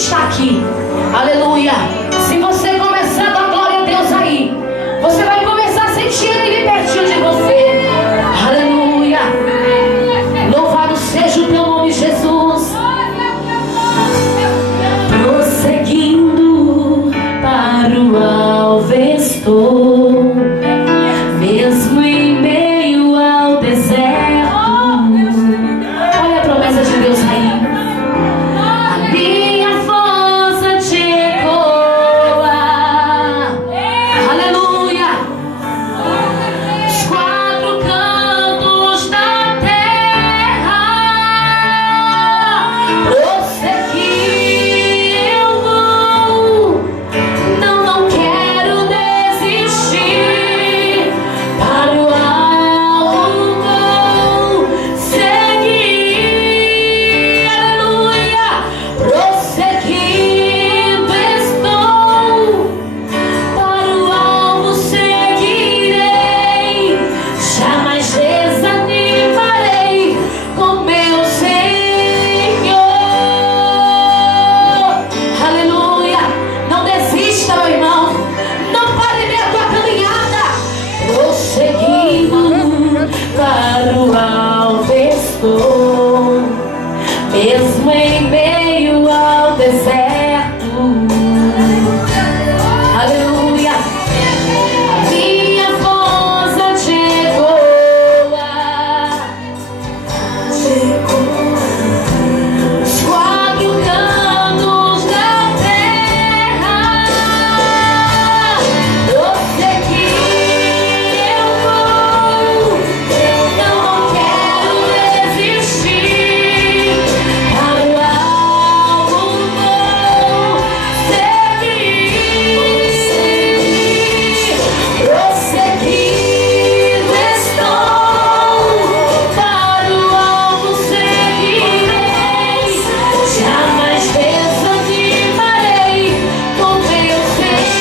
está aqui. Aleluia. Se você começar a dar glória a Deus aí, você vai começar a sentir Ele pertinho de você. Aleluia. Louvado seja o teu nome, Jesus. Prosseguindo para o alvo estou, mesmo em meio ao deserto. Olha a promessa de Deus aí. A minha voz te ecoa. Aleluia. Os quatro cantos da terra. Prosseguir eu vou. Não quero desistir. Para o alto vou seguir. Aleluia. Prosseguindo estou. Para o alvo seguirei. Jamais desanimarei com meu Senhor. Aleluia. Não desista, meu irmão. Não pare nem a tua caminhada. Prosseguindo para o alvo estou, mesmo em meio ao deserto. Aleluia. A minha voz te ecoa. Os quatro cantos da terra. Prosseguir eu vou. Não quero desistir. Para o alvo vou seguir. Prosseguindo estou. Para o alvo seguirei. Jamais desanimarei com meu Senhor.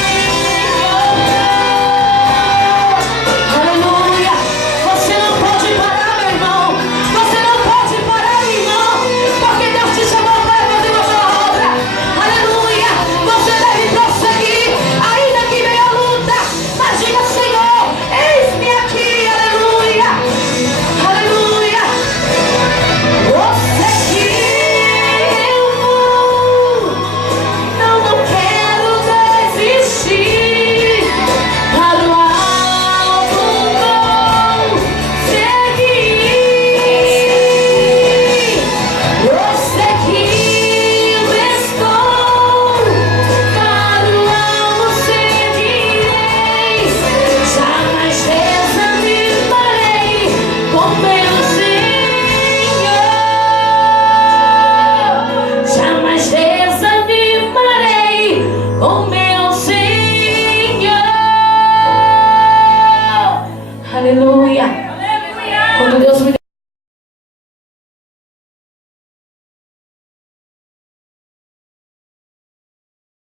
Aleluia. Você não pode parar, meu irmão. Você não pode parar, meu irmão. Porque Deus te chamou para fazer uma boa obra. Aleluia. Você deve prosseguir. Ainda que venha a luta. Mas diga, Senhor, eis-me aqui. Aleluia. Aleluia. Prosseguir eu vou. Não quero desistir. Para o alvo vou seguir. Prosseguindo estou. Para o alvo seguirei. Jamais desanimarei com meu Senhor. Jamais desanimarei com meu Senhor. Aleluia. Quando